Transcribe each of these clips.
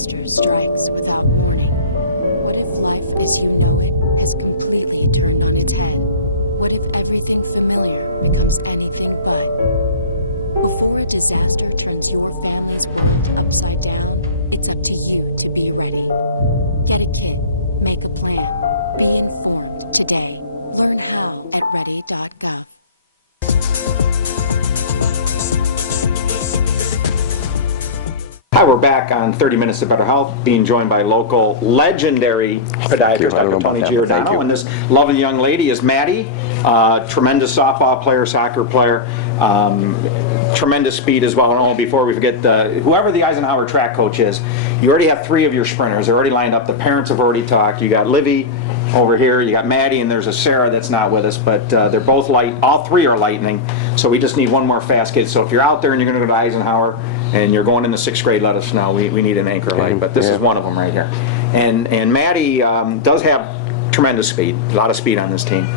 disaster strikes without warning? What if life as you know it has completely turned on its head? What if everything familiar becomes anything but? Before a disaster turns your family's world upside down, it's up to you to be ready. Get a kit, make a plan, be informed today. Learn how at ready.gov. Hi, we're back on 30 Minutes to Better Health, being joined by local legendary podiatrist Dr. Tony Giordano, and this lovely young lady is Maddie, tremendous softball player, soccer player, tremendous speed as well. And before we forget, whoever the Eisenhower track coach is, you already have 3 of your sprinters. They're already lined up. The parents have already talked. You got Livy over here, you got Maddie, and there's a Sarah that's not with us, but they're both light. All 3 are lightning, so we just need one more fast kid. So if you're out there and you're going to go to Eisenhower and you're going in the 6th grade, let us know. We need an anchor light, but this is one of them right here. And Maddie does have tremendous speed, a lot of speed on this team.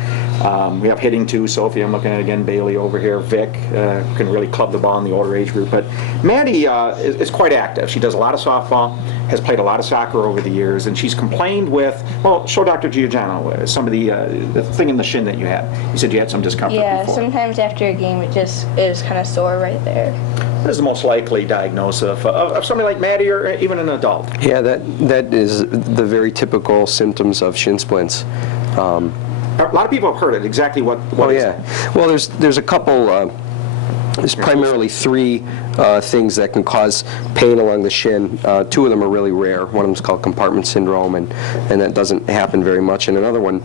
We have hitting too, Sophie, I'm looking at again, Bailey over here, Vic, can really club the ball in the older age group. But Maddie is quite active. She does a lot of softball, has played a lot of soccer over the years, and she's complained with, well, show Dr. Giordano some of the thing in the shin that you had. You said you had some discomfort before. Yeah, sometimes after a game it just is kind of sore right there. What is the most likely diagnosis of somebody like Maddie or even an adult? Yeah, that is the very typical symptoms of shin splints. A lot of people have heard it. Exactly what is it? Well, there's a couple. There's primarily 3 things that can cause pain along the shin. 2 of them are really rare. One of them is called compartment syndrome, and that doesn't happen very much. And another one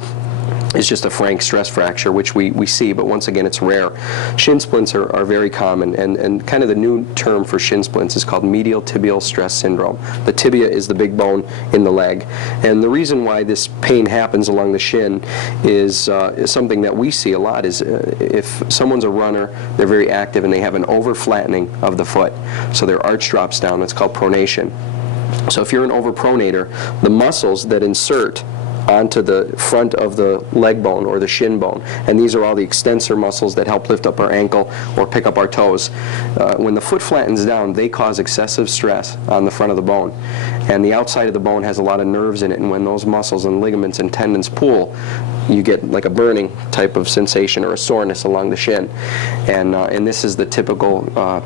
is just a frank stress fracture, which we see, but once again, it's rare. Shin splints are very common, and kind of the new term for shin splints is called medial tibial stress syndrome. The tibia is the big bone in the leg, and the reason why this pain happens along the shin is something that we see a lot is if someone's a runner, they're very active, and they have an over-flattening of the foot, so their arch drops down. It's called pronation. So if you're an overpronator, the muscles that insert onto the front of the leg bone or the shin bone, and these are all the extensor muscles that help lift up our ankle or pick up our toes. When the foot flattens down, they cause excessive stress on the front of the bone, and the outside of the bone has a lot of nerves in it, and when those muscles and ligaments and tendons pull, you get like a burning type of sensation or a soreness along the shin, and this is the typical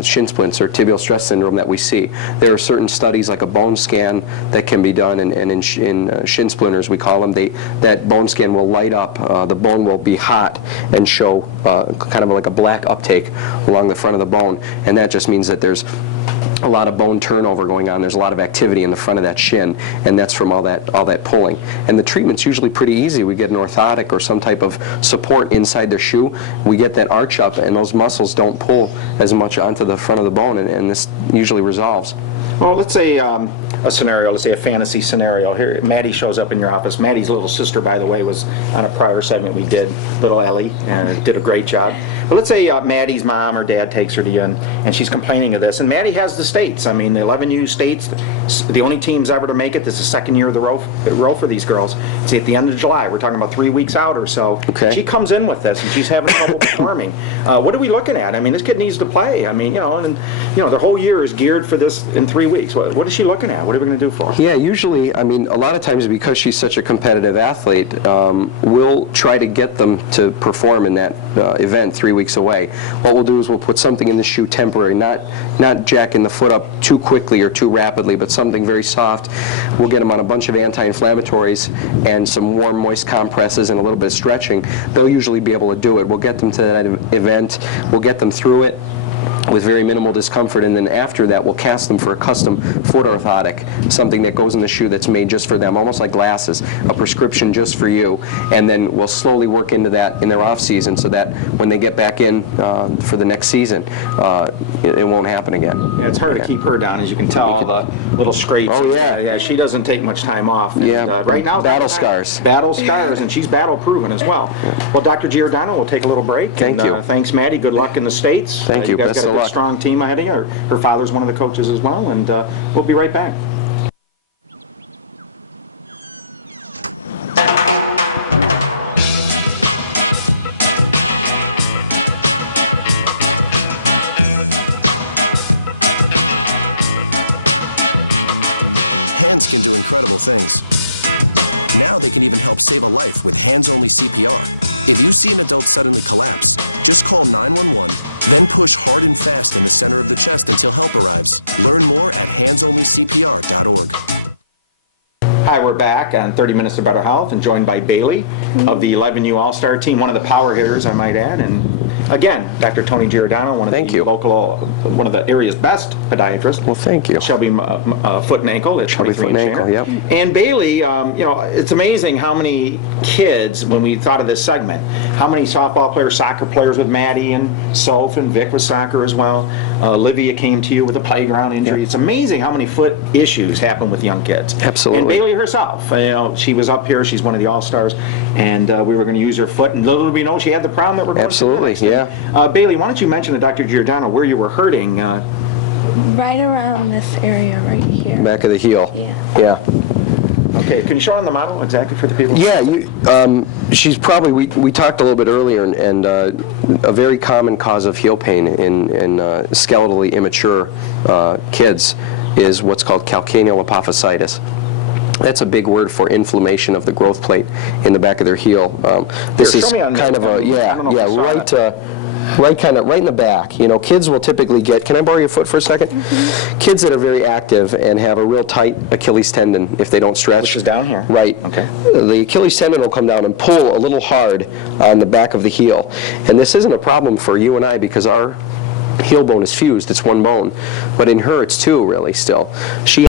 shin splints or tibial stress syndrome that we see. There are certain studies like a bone scan that can be done, and in shin splinters we call them, that bone scan will light up, the bone will be hot and show kind of like a black uptake along the front of the bone, and that just means that there's a lot of bone turnover going on. There's a lot of activity in the front of that shin, and that's from all that pulling. And the treatment's usually pretty easy. We get an orthotic or some type of support inside their shoe. We get that arch up, and those muscles don't pull as much onto the front of the bone, and this usually resolves. Well, let's say a scenario, let's say a fantasy scenario. Here, Maddie shows up in your office. Maddie's little sister, by the way, was on a prior segment we did, little Ellie, and did a great job. But let's say Maddie's mom or dad takes her to you, and she's complaining of this. And Maddie has the states. I mean, the 11U states, the only teams ever to make it. This is the 2nd year of the row for these girls. It's at the end of July. We're talking about 3 weeks out or so. Okay. She comes in with this, and she's having trouble performing. What are we looking at? I mean, this kid needs to play. I mean, the whole year is geared for this in 3 weeks. What is she looking at? What are we going to do for her? Yeah, usually, I mean, a lot of times because she's such a competitive athlete, we'll try to get them to perform in that event 3 weeks away. What we'll do is we'll put something in the shoe temporary, not jacking the foot up too quickly or too rapidly, but something very soft. We'll get them on a bunch of anti-inflammatories and some warm, moist compresses and a little bit of stretching. They'll usually be able to do it. We'll get them to that event. We'll get them through it with very minimal discomfort, and then after that we'll cast them for a custom foot orthotic, something that goes in the shoe that's made just for them, almost like glasses, a prescription just for you, and then we'll slowly work into that in their off season so that when they get back in for the next season, it won't happen again. Yeah, it's hard to keep her down, as you can tell, all the little scrapes. Oh yeah. Yeah, she doesn't take much time off. And, yeah, right now, battle scars. Battle scars, and she's battle proven as well. Yeah. Well, Dr. Giordano, we'll take a little break. Thank you. Thanks, Maddie. Good luck in the States. Thank you. You guys Best got a of luck. strong team ahead of you. Her father's one of the coaches as well, and we'll be right back. hands-only CPR. If you see an adult suddenly collapse, just call 911, then push hard and fast in the center of the chest until help arrives. Learn more at handsonlycpr.org. Hi, we're back on 30 Minutes to Better Health and joined by Bailey of the 11U All-Star team, one of the power hitters, I might add. And again, Dr. Tony Giordano, one of one of the area's best podiatrists. Well, thank you. Shelby foot and ankle at 23 foot and ankle, yep. And Bailey, it's amazing how many kids, when we thought of this segment, how many softball players, soccer players with Maddie and Soph and Vic with soccer as well. Olivia came to you with a playground injury. Yep. It's amazing how many foot issues happen with young kids. Absolutely. And Bailey herself, she was up here, she's one of the All-Stars, and we were going to use her foot, and little did we know she had the problem that we're going Absolutely, to yeah. Bailey, why don't you mention to Dr. Giordano where you were hurting? Right around this area right here. Back of the heel. Yeah. Yeah. Okay, can you show on the model exactly for the people? Yeah, she's probably, we talked a little bit earlier, and a very common cause of heel pain in skeletally immature kids is what's called calcaneal apophysitis. That's a big word for inflammation of the growth plate in the back of their heel. This is kind of right in the back. Kids will typically get, can I borrow your foot for a second? Mm-hmm. Kids that are very active and have a real tight Achilles tendon if they don't stretch. Which is down here. Right. Okay. The Achilles tendon will come down and pull a little hard on the back of the heel. And this isn't a problem for you and I because our heel bone is fused. It's one bone. But in her, it's two, really, still. She